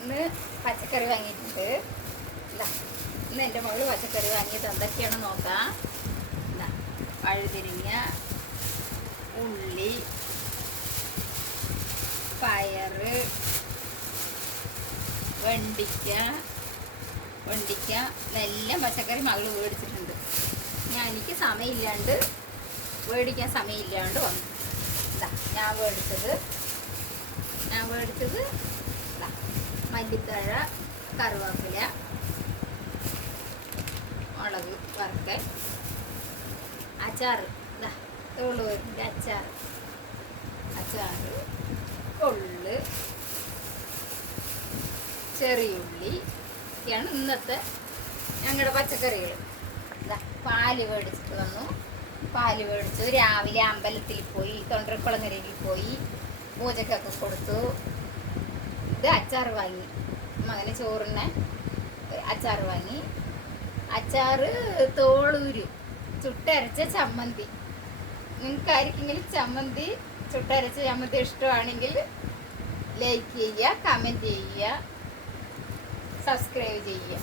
ഇന്ന് പച്ചക്കറി വാങ്ങിയിട്ടുണ്ട്. ഇല്ല ഇന്ന് എന്റെ മോൾ പച്ചക്കറി വാങ്ങിയത് എന്തൊക്കെയാണ് നോക്കാം. ഇല്ല വഴുതിരിങ്ങ ഉള്ളി പയറ് വെണ്ടിക്ക വെണ്ടിക്ക ഇതെല്ലാം പച്ചക്കറി മകൾ മേടിച്ചിട്ടുണ്ട്. ഞാൻ എനിക്ക് സമയമില്ലാണ്ട് മേടിക്കാൻ സമയമില്ലാണ്ട് വന്നു. ഇതാ ഞാൻ മേടിച്ചത് ഞാൻ മേടിച്ചത് മല്ലിത്തഴ കറുവേപ്പില മുളക് വറുക്കൽ അച്ചാറ്. ഇതാ തോളുവരിന്റെ അച്ചാറ്. അച്ചാറ് കൊള്ള് ചെറിയുള്ളി ഒക്കെയാണ് ഇന്നത്തെ ഞങ്ങളുടെ പച്ചക്കറികൾ ഇതാ പാൽ മേടിച്ചിട്ട് വന്നു. പാൽ മേടിച്ചു. രാവിലെ അമ്പലത്തിൽ പോയി തൊണ്ടരക്കുളങ്ങരയിൽ പോയി പൂജക്കൊക്കെ കൊടുത്തു. ഇത് അച്ചാർ വാങ്ങി. മകന് ചോറിന് അച്ചാർ വാങ്ങി. അച്ചാറ് തോളൂര് ചുട്ടരച്ച ചമ്മന്തി. നിങ്ങൾക്ക് ആർക്കെങ്കിലും ചമ്മന്തി ചുട്ടരച്ച ചമ്മന്തി ഇഷ്ടമാണെങ്കിൽ ലൈക്ക് ചെയ്യുക കമന്റ് ചെയ്യുക സബ്സ്ക്രൈബ് ചെയ്യുക.